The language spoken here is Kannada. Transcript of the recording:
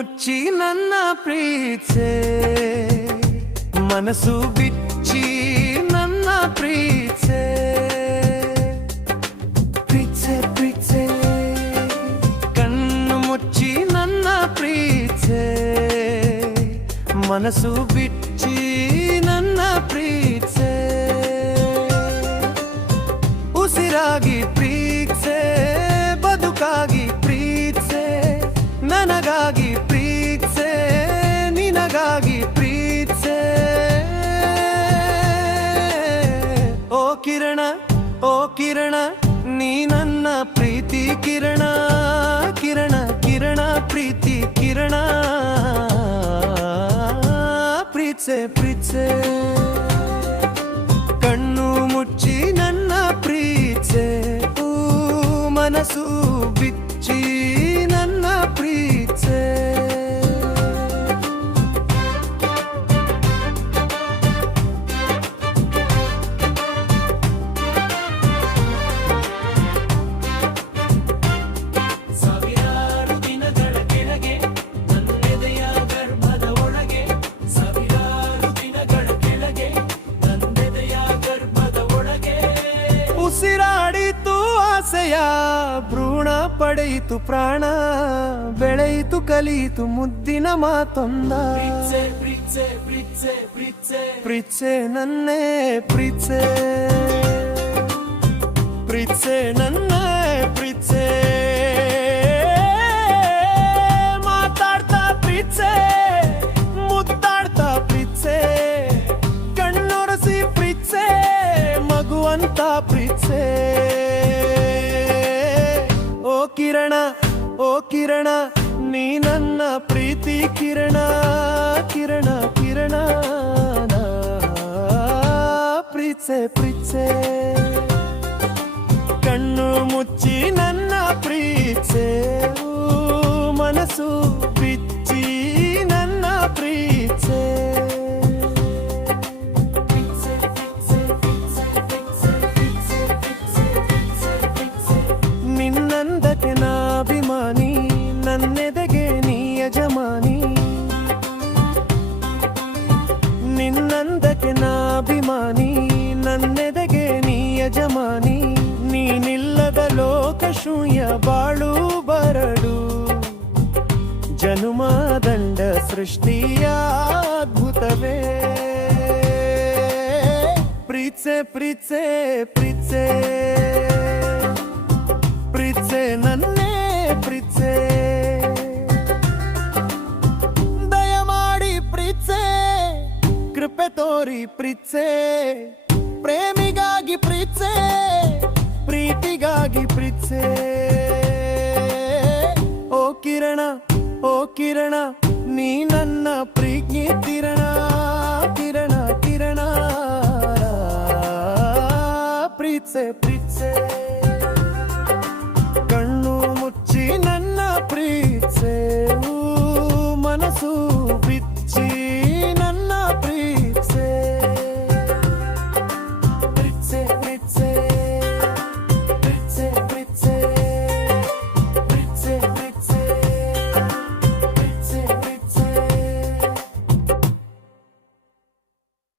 ಮುಚ್ಚಿ ನನ್ನ ಪ್ರೀತ್ಸೆ ಮನಸ್ಸು ಬಿಚ್ಚಿ ನನ್ನ ಪ್ರೀತ್ಸೆ ಪ್ರೀತ್ಸೆ ಪ್ರೀತ್ಸೆ ಕಣ್ಣು ಮುಚ್ಚಿ ನನ್ನ ಪ್ರೀತ್ಸೆ ಮನಸ್ಸು ಬಿಚ್ಚಿ ನನ್ನ ಪ್ರೀತ್ಸೆ ಉಸಿರಾಗಿ ಪ್ರೀತ್ಸೆ ಬದುಕಾಗಿ ಪ್ರೀತ್ಸೆ ನನಗಾಗಿ ಪ್ರೀತ್ಸೆ ನಿನಗಾಗಿ ಪ್ರೀತ್ಸೆ ಓ ಕಿರಣ ಓ ಕಿರಣ ನೀ ನನ್ನ ಪ್ರೀತಿ ಕಿರಣ ಕಿರಣ ಕಿರಣ ಪ್ರೀತಿ ಕಿರಣ ಪ್ರೀತ್ಸೆ ಪ್ರೀತ್ಸೆ ಕಣ್ಣು ಮುಚ್ಚಿ ನನ್ನ ಪ್ರೀತ್ಸೆ ಮನಸ್ಸು ಬಿಚ್ಚಿ ನನ್ನ ಪ್ರೀತ್ಸೆ ಸಾವಿರಾರು ದಿನಗಳ ಕೆಳಗೆ ನನ್ನೆದೆಯ ಗರ್ಭದ ಒಳಗೆ ಸಾವಿರಾರು ದಿನಗಳ ಕೆಳಗೆ ನನ್ನೆದೆಯ ಗರ್ಭದ ಒಳಗೆ ಉಸಿರಾಡಿತು ಆಸೆಯ ಭ್ರೂಣ ಪಡೆಯಿತು ಪ್ರಾಣ ಬೆಳೆಯಿತು ಕಲಿಯಿತು ಮುದ್ದಿನ ಮಾತೊಂದ ಪ್ರೀತ್ಸೆ ಪ್ರೀತ್ಸೆ ಪ್ರೀತ್ಸೆ ಪ್ರೀತ್ಸೆ ಪ್ರೀತ್ಸೆ ನನ್ನೇ ಪ್ರೀತ್ಸೆ ಪ್ರೀತ್ಸೆ ನನ್ನೇ ಪ್ರೀತ್ಸೆ ಮಾತಾಡ್ತಾ ಪ್ರೀತ್ಸೆ ಮುದ್ದಾಡ್ತಾ ಪ್ರೀತ್ಸೆ ಕಣ್ಣೊರೆಸಿ ಪ್ರೀತ್ಸೆ ಮಗುವಂತ ಪ್ರೀತ್ಸೆ ಓ ಕಿರಣ ಓ ಕಿರಣ ನೀ ನನ್ನ ಪ್ರೀತಿ ಕಿರಣ ಕಿರಣ ಕಿರಣ ಪ್ರೀತ್ಸೆ ಪ್ರೀತ್ಸೆ ಕಣ್ಣು ಮುಚ್ಚಿ ನನ್ನ ಪ್ರೀತ್ಸೆ ಮನಸ್ಸು ಬಿಚ್ಚಿ ನನ್ನ ಪ್ರೀತ್ಸೆ ನಿನ್ನಂದಕ್ಕೆ ನಾಭಿಮಾನಿ ನನ್ನೆದೆಗೆ ನೀ ಯಜಮಾನಿ ನಿನ್ನಂದಕ್ಕೆ ನಾಭಿಮಾನಿ ನನ್ನೆದೆಗೆ ನೀ ಯಜಮಾನಿ ನೀನಿಲ್ಲದ ಲೋಕ ಶೂನ್ಯ ಬಾಳು ಬರಡು ಜನುಮದಂಡ ಸೃಷ್ಟಿಯ ಅದ್ಭುತವೇ ಪ್ರೀತ್ಸೆ ಪ್ರೀತ್ಸೆ ಪ್ರೀತ್ಸೆ ಪ್ರೀತ್ಸೆ ನನ್ನೇ ಪ್ರೀತ್ಸೆ ದಯಮಾಡಿ ಪ್ರೀತ್ಸೆ ಕೃಪೆ ತೋರಿ ಪ್ರೀತ್ಸೆ ಪ್ರೇಮಿಗಾಗಿ ಪ್ರೀತ್ಸೆ ಪ್ರೀತಿಗಾಗಿ ಪ್ರೀತ್ಸೆ ಓ ಕಿರಣ ಓ ಕಿರಣ ನೀ ನನ್ನ ಪ್ರೀತಿ ಕಿರಣ ಕಿರಣ ಕಿರಣ ಪ್ರೀತ್ಸೆ ಪ್ರೀತ್ಸೆ